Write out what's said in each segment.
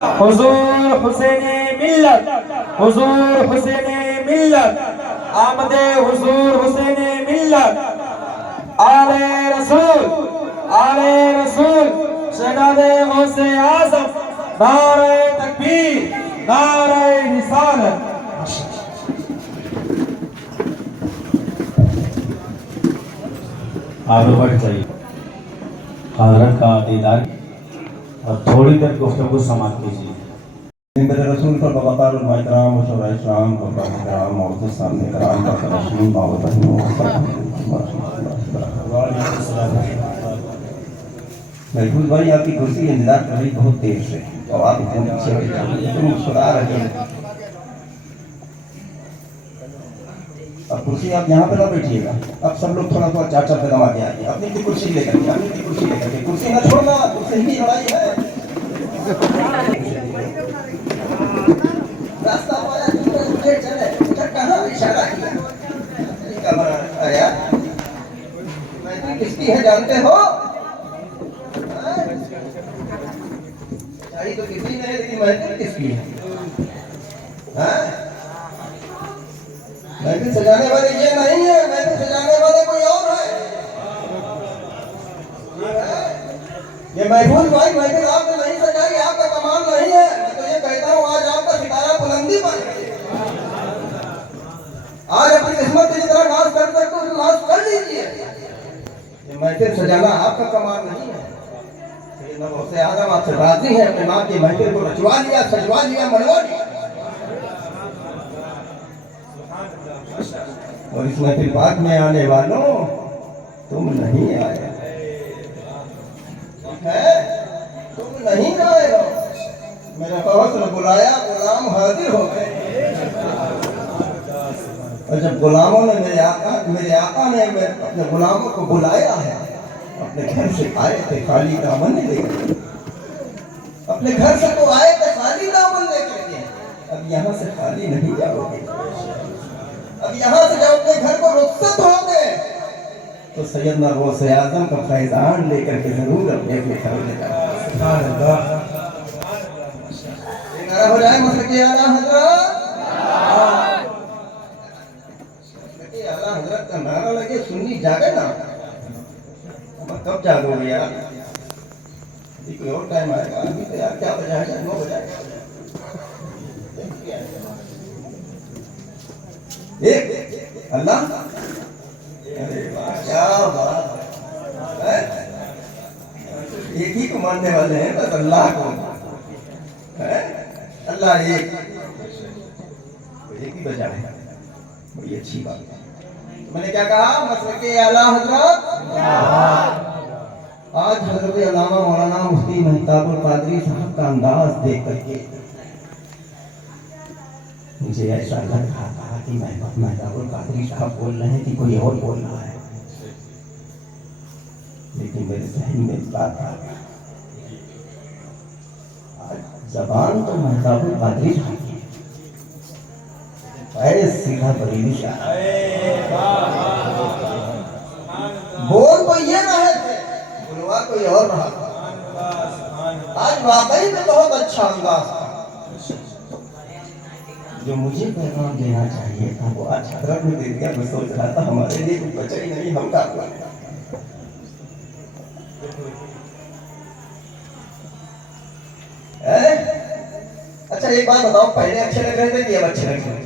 حضور حسین ملت، حضور حسین ملت، آمد حضور حسین ملت، آل رسول، آل رسول، شہزاد غوث اعظم، نعرہ تکبیر، نعرہ رسالت۔ آگے بڑھ جائیے، حضرت کا دیدار اور تھوڑی دیر گفتگو سماعت کیجیے۔ میرے رسول پر بقار المحترام و شرع اسلام و برادر کرام اور دوست سامنے کرام کا رسول باوت رحمہ محفوظ بھائی آپ کی کرسی انتظار کر رہی بہت دیر سے اور آپ اتنے پیچھے بیٹھے تم مسکرا رہے ہیں۔ اب کرسی آپ یہاں پہ نہ بیٹھیے گا، اب سب لوگ تھوڑا تھوڑا چار چار قدم آگے آئیے، اپنی کی کرسی لے کر کے، اپنی کی کرسی لے کر کے، کرسی نہ چھوڑنا، کرسی ہی لڑائی ہے۔ راستہ پایا مجھے چلے مجھے کہاں اشارہ کیا میں کس کی ہے جانتے ہو؟ چاہیے تو کسی نے لیکن محفل کس کی ہے؟ محفل سجانے والے یہ نہیں ہے، محفل سجانے والے کوئی اور ہے۔ یہ محفوظ بھائی محفل آپ نے نہیں سجائی، آپ کا کمال نہیں ہے۔ میں تو یہ کہتا ہوں آج آپ کا ستارہ بلندی پر ہے۔ آج اپنی قسمت کی جتنا ناز کر سکتے ہو اس ناز کر لیجیے۔ یہ محفل سجانا آپ کا کمال نہیں ہے۔ سیدنا غوث اعظم آپ سے راضی ہیں، اپنے ماں کی محفل کو رچوا لیا، سجوا لیا، منوا لیا۔ اور اس محفل پاک میں آنے والوں تم نہیں آئے تم نہیں آئے ہو، میرے غوث نے بلایا، غلام حاضر ہو گئے۔ اور جب غلاموں نے میرے آقا نے اپنے غلاموں کو بلایا ہے، اپنے گھر سے آئے تھے خالی دامن لے کر، اپنے گھر سے تو آئے تھے خالی دامن لے کر کے، اب یہاں سے خالی نہیں جاؤ گے۔ اب یہاں سے جب اپنے گھر کو رخصت ہو گئے تو سیدنا غوث اعظم کا فیضان لے کر کے ضرور اپنے گھر لے جاؤ۔ نعرہ ہو جائے مسلک اعلیٰ حضرت، مسلک اعلیٰ حضرت کا نعرہ لگے، سنی جاگے نا۔ کب جاگو گے یار؟ کوئی اور ٹائم آئے گا، ابھی تو یار کیا بجا ہے، 9 بجا ہے۔ ایک اللہ، کیا بات ہے، ایک ہی کو ماننے والے ہیں بس اللہ کو، اللہ ایک ہی بجا ہے، بڑی اچھی بات ہے۔ میں نے کیا کہا؟ مسلک اعلیٰ حضرت۔ آج حضرت علامہ مولانا مفتی مہتاب القادری صاحب کا انداز دیکھ کر کے مجھے ایسا لگ رہا تھا کہ مہتاب القادری صاحب بول رہے ہیں کہ کوئی اور بول رہا ہے، لیکن میرے ذہن میں بات آ گئی، آج زبان تو مہتاب القادری صاحب کی ہے، سیدھا بریلی شاہ بول تو یہ رہے تھے، بلوا کوئی اور رہا تھا۔ آج واقعی میں بہت اچھا انداز تھا، جو مجھے پیغام دینا چاہیے تھا وہ آج حضرت نے دے دیا۔ میں سوچ رہا تھا ہمارے لیے کچھ بچا ہی نہیں، ہم کا اچھا ایک بات بتاؤ، پہلے اچھے لگ رہے تھے کہ اب اچھے لگ رہے ہیں؟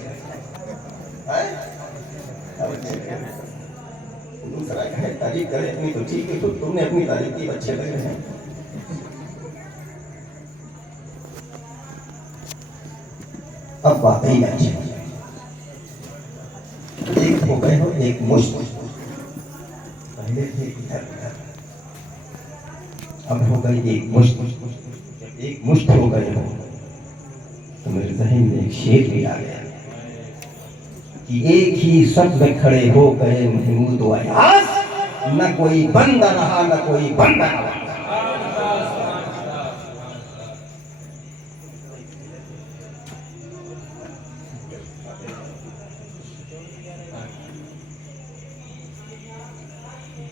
دوسرا کہے تعریف کرے اپنی تو ٹھیک ہے، تم نے اپنی تعریف کی، اچھے لگ رہے ہیں۔ اب واقعی میں اچھے لگ رہے ہیں، ایک ہو گئے ہو، ایک مشت، پہلے تھے ادھر ادھر، اب ہو گئی ایک مشت۔ جب ایک مشت ہو گئے ہو تو میرے ذہن میں ایک شعر بھی آ گیا کہ ایک ہی صف میں کھڑے ہو گئے محمود و ایاز، نہ کوئی بندہ رہا نہ کوئی بندہ رہا۔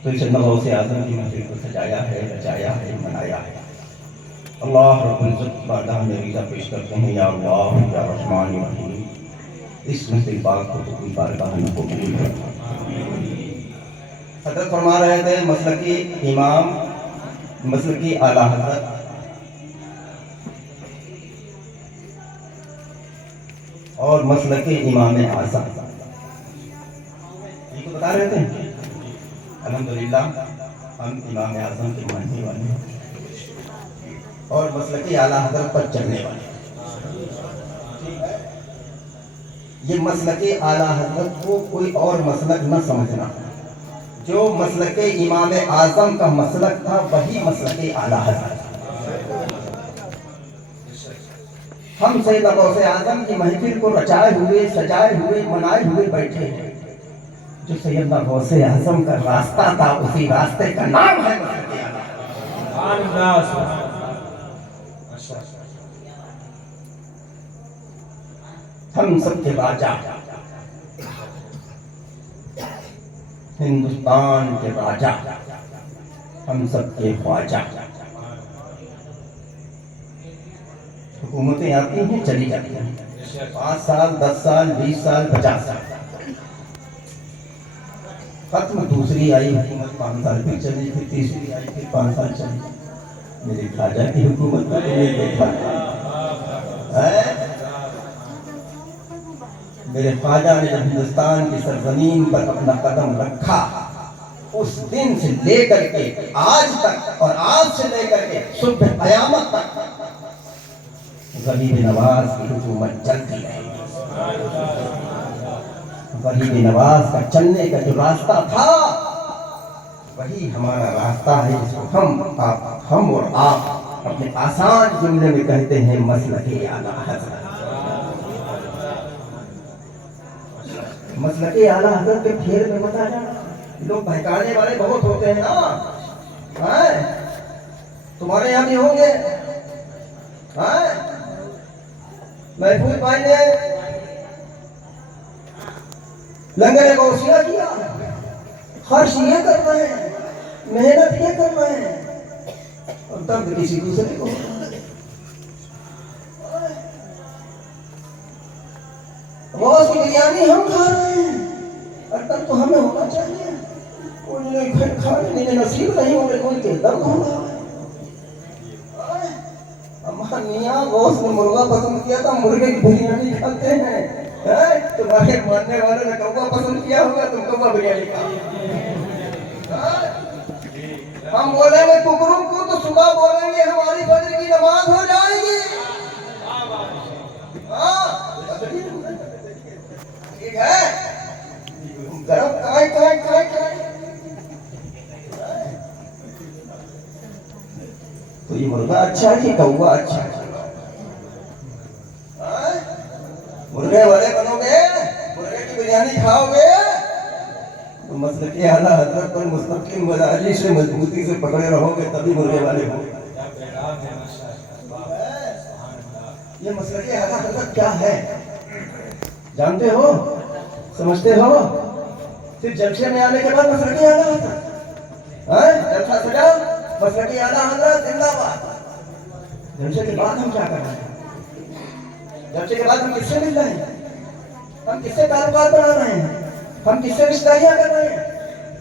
تو سیدنا غوث اعظم کی محفل کو سجایا ہے، رچایا ہے، منایا ہے۔ اللہ رب العزت کی بارگاہ میں عریضہ پیش کرتے ہیں یا اللہ یا رحمان یا رحیم اس محفل پاک کو تو کوئی بارگاہ میں قبول کرنا۔ حضرت فرما رہے تھے مسلکی امام مسلکی اعلیٰ حضرت اور مسلکی امام اعظم یہ تو بتا رہے تھے۔ الحمدللہ ہم امام اعظم کے ماننے والے ہیں اور مسلکی اعلیٰ حضرت پر چلنے والے ہیں۔ یہ مسلکی اعلیٰ حضرت کو کوئی اور مسلک نہ سمجھنا، جو مسلک امام اعظم کا مسلک تھا وہی مسلک اعلیٰ حضرت۔ ہم سیدنا غوث اعظم کی محفل کو رچائے ہوئے سجائے ہوئے منائے ہوئے بیٹھے ہیں، جو سیدنا غوث اعظم کا راستہ تھا اسی راستے کا نام ہے مسلک اعلیٰ حضرت۔ ہم سب کے راجا، ہندوستان کے راجا، ہم سب کے خواجہ۔ حکومتیں آتی ہیں چلی جاتی ہیں، 5 سال 10 سال 20 سال 50 سال ختم، دوسری آئی حکومت 5 سال پھر چلی، پھر تیسری آئی پھر 5 سال چلی۔ میرے خواجہ کی حکومت کا نہیں دیکھا ہے۔ میرے خواجہ نے جب ہندوستان کی سرزمین پر اپنا قدم رکھا، اس دن سے لے کر کے آج تک اور آج سے لے کر کے صبح قیامت تک غریب نواز کی حکومت چلتی رہے گی۔ غریب نواز کا چلنے کا جو راستہ تھا وہی ہمارا راستہ ہے، جس کو ہم اور آپ اپنے آسان جملے میں کہتے ہیں مسلک اعلیٰ حضرت۔ مسلک اعلیٰ حضرت کے پھیر میں بتا جانا، لوگ بہکانے والے بہت ہوتے ہیں نا، تمہارے یہاں بھی ہوں گے۔ محفوظ بھائی نے لنگر غوثیہ کیا، خرچ یہ کرنا ہے، محنت یہ کرنا ہے، اور درد کسی دوسرے کو۔ غوث کی بریانی ہم کھا رہے ہیں، اور درد تو ہمیں ہونا چاہیے، کوئی کھانے نہیں نصیب نہیں ہوگے، کوئی کے درد ہوگا۔ میاں غوث نے مرغا پسند کیا تھا، مرغے کی بریانی کھاتے ہیں۔ تمہارے ماننے والوں نے کوا پسند کیا ہوگا، تم کوا بریانی کھا۔ ہم بولیں گے ککروں کو تو صبح بولیں گے ہماری فجر کی نماز ہو جائے گی۔ ٹھیک ہے، گرم کائیں کائیں کائیں کائیں۔ تو یہ مرغا اچھا ہے کہ کوا اچھا ہے؟ مرغے والے بنو گے، مرغے کی بریانی کھاؤ گے تو مسلک اعلیٰ حضرت پر مستقل مداری سے مضبوطی سے پکڑے رہو گے، تبھی مرغے والے ہوں گے۔ یہ مسلک اعلیٰ حضرت کیا ہے جانتے ہو؟ سمجھتے ہو؟ صرف جلسے میں آنے کے بعد مسلک اعلیٰ حضرت، جلسہ سجا مسلک اعلیٰ حضرت زندہ باد۔ جلسے کے بعد ہم کیا کر رہے ہیں؟ جلسے کے بعد ہم کس سے مل رہے ہیں؟ ہم کس سے تعلقات بنا رہے ہیں؟ ہم کس سے رشتہیاں کر رہے ہیں؟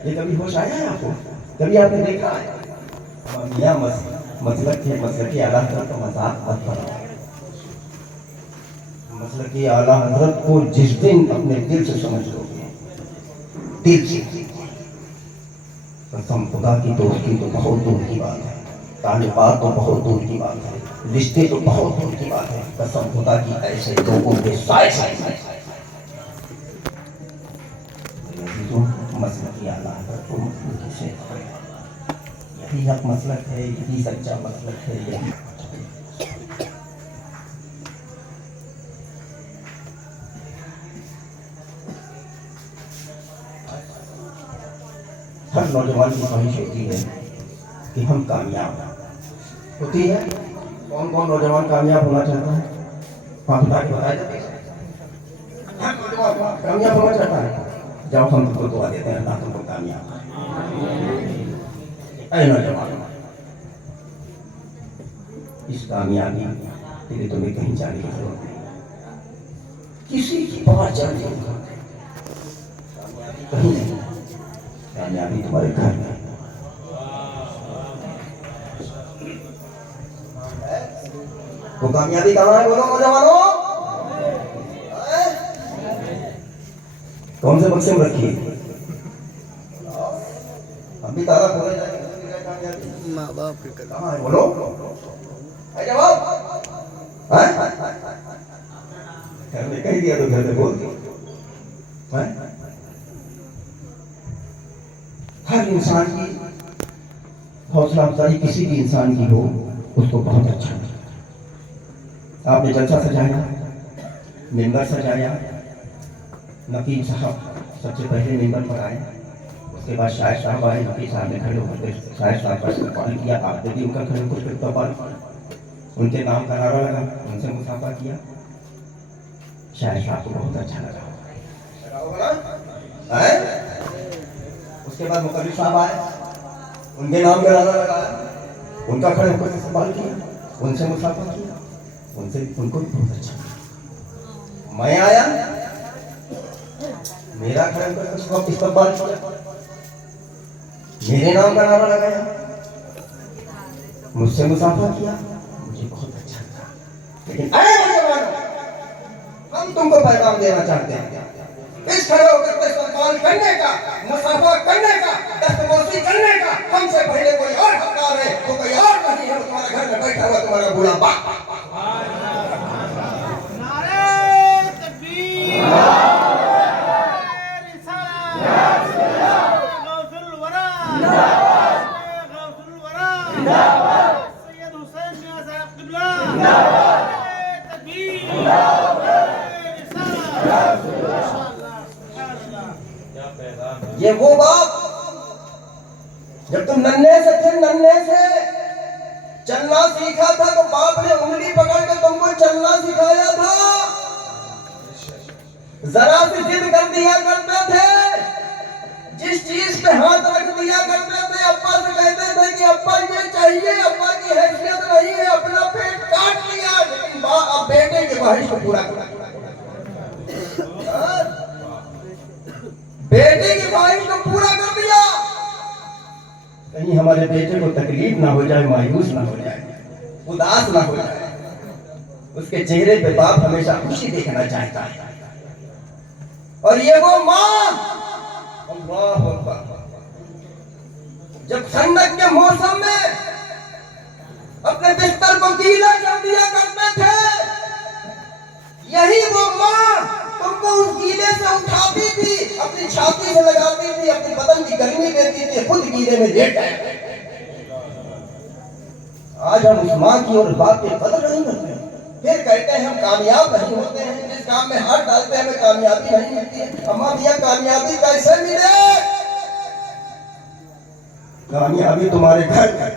یہ کبھی ہوش آیا ہے آپ کو؟ کبھی آپ نے دیکھا ہے؟ میاں مسلک اعلیٰ حضرت کا مذاق مت کرو۔ مسلک اعلیٰ حضرت کو جس دن اپنے دل سے سمجھ لو گے، دل سے، قسم خدا کی دوستی تو بہت دور کی بات ہے، تعلقات تو بہت دور کی بات ہے، رشتے تو بہت دور کی بات ہے، قسم خدا کی ایسے لوگوں کے سائے مسلک اعلیٰ حضرت کو مضبوطی سے یہی حق مسلک ہے، یہی سچا مسلک ہے، یہی ہر نوجوان کی خواہش ہوتی ہے کہ ہم کامیاب ہوتی ہے۔ کون کون نوجوان کامیاب ہونا چاہتا ہے؟ ہاں بتا کے بتائے جاتے ہیں، ہر نوجوان کامیاب ہونا چاہتا ہے۔ جاؤ ہم تم کو دعا دیتے ہیں، اللہ تم کو کامیاب اے نوجوان، اس کامیابی کے لیے تمہیں کہیں جانے کی ضرورت نہیں، کسی کی پاس جانے کی ضرورت نہیں، کامیابی کہیں نہیں، کامیابی تمہارے گھر میں۔ وہ کامیابی کہاں ہے؟ بولو نوجوانوں، کون سے بکسے میں رکھی ہے؟ ہم بھی تارا کھولے جائیں گے، ماں باپ کے کہاں ہے؟ بولو ہے جواب؟ گھر میں کہہ دیا تو گھر میں بول دیا۔ ہر انسان کی حوصلہ افزائی کسی بھی انسان کی ہو، اس کو بہت اچھا لگتا ہے۔ آپ نے جلسہ سجایا، ممبر سجایا، نقیب صاحب سب سے پہلے ممبر پر آئے، اس کے بعد شاعر صاحب آئے، نقیب صاحب نے کھڑے ہو کر شاعر صاحب کا استقبال کیا، آپ نے بھی ان کا کھڑے ہو کر استقبال، ان کے نام کا نعرہ لگا، ان سے مصافحہ کیا، شاعر صاحب کو بہت اچھا لگا۔ اس کے بعد مقرر صاحب آئے، ان کے نام کا نعرہ لگایا، ان کا کھڑے ہو کر استقبال کیا، ان سے مصافحہ کیا، ان کو بھی بہت اچھا لگا۔ میں آیا، میرا کھڑے ہو کر استقبال کیا، میرے نام کا نعرہ لگایا، مجھ سے مصافحہ کیا، مجھے بہت اچھا لگا۔ لیکن اے نوجوانوں، ہم تم کو پیغام دینا چاہتے ہیں، اس کھڑے ہو کر استقبال کرنے کا، مصافحہ کرنے کا، دستبوسی کرنے کا ہم سے پہلے کوئی اور حقدار ہے، وہ کوئی اور نہیں ہے، وہ تمہارے گھر میں بیٹھا ہوا تمہارا بوڑھا باپ۔ یہ وہ باپ جب تم ننھے سے تھے، ننھے سے چلنا سیکھا تھا تو باپ نے انگلی پکڑ کے تم کو چلنا سکھایا تھا، ذرا سی ضد کر دیا کرتے تھے، جس چیز پہ ہاتھ رکھ دیا کرتے تھے ابا سے کہتے تھے کہ ابا یہ چاہیے، ابا کی حیثیت نہیں ہے، اپنا پیٹ کاٹ لیا، لیکن اب بیٹے کی خواہش کو پورا کر، بیٹے کی خواہش کو پورا کر دیا، کہیں ہمارے بیٹے کو تکلیف نہ ہو جائے، مایوس نہ ہو جائے، اداس نہ ہو جائے، اس کے چہرے پہ باپ ہمیشہ خوشی دیکھنا چاہتا ہے۔ اور یہ وہ ماں، اللہ اکبر، جب ٹھنڈک کے موسم میں اپنے بستر کو گیلا کر دیا کرتے تھے، یہی وہ ماں تم کو اس گیلے سے اٹھاتی تھی، اپنی چھاتی سے لگاتی تھی، اپنی بدن کی گرمی دیتی تھی، خود گیلے میں لیٹ جائے۔ آج ہم اس ماں کی اور باپ کی قدر نہیں کرتے، پھر کہتے ہیں ہم کامیاب نہیں ہوتے ہیں، جس کام میں ہاتھ ڈالتے ہیں ہمیں کامیابی نہیں ملتی ہے۔ اماں میاں کامیابی کیسے ملے؟ کامیابی تمہارے گھر میں ہے،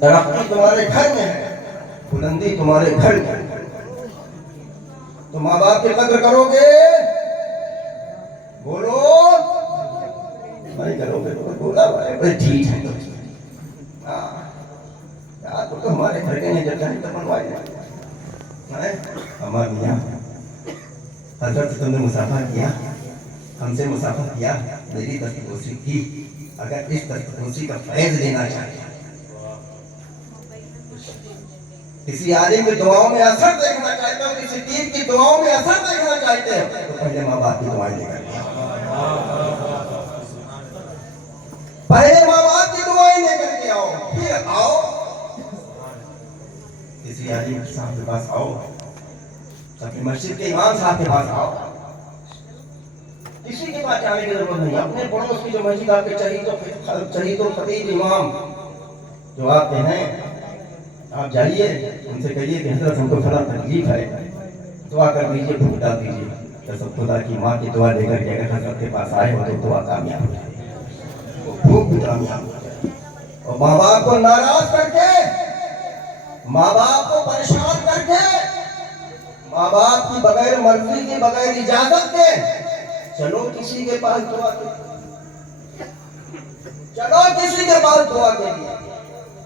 ترقی تمہارے گھر میں ہے، بلندی تمہارے گھر میں ہے۔ تو ماں باپ کی قدر کرو گے؟ بولو نہیں کرو گے تو بولا بھائی ٹھیک ہے، تو ہمارے گھر کے نہیں جب چاہیں تو بنوائے ہمارے میاں حضرت تم نے مصافحہ کیا، ہم سے مصافحہ کیا، میری دستبوسی کی، اگر اس دستبوسی کا فیض لینا چاہتے ہیں، کسی عالم کی دعاؤں میں اثر دیکھنا چاہتے ہو، کسی پیر کی دعاؤں میں اثر دیکھنا چاہتے ہو، تو پہلے ماں باپ کی دعائیں لے کر پہلے ماں باپ کی دعائیں لے کر کے آؤ، پھر آؤ کسی عالم صاحب کے پاس آؤ، اپنی مسجد کے امام صاحب کے پاس آؤ، کسی کے پاس جانے کی ضرورت نہیں، اپنے پڑوس کی جو مسجد آپ کے شہید و خطیب امام جو آپ کے ہیں، آپ جائیے ان سے کہیے کہ حضرت ہم کو فلاں تکلیف ہے، دعا کر دیجیے، بھوک ڈال دیجیے، سب خدا کی ماں کی دعا لے کر کے اگر حضرت کے پاس آئے ہو تو دعا کامیاب ہو جائے، وہ بھوک بھی کامیاب ہو جائے۔ اور ماں باپ کو ناراض کر کے، ماں باپ کو پریشان کر کے، ماں باپ کی بغیر مرضی کی، بغیر اجازت کے چلو کسی کے پاس دعا کے لیے، چلو کسی کے پاس دعا کے لیے،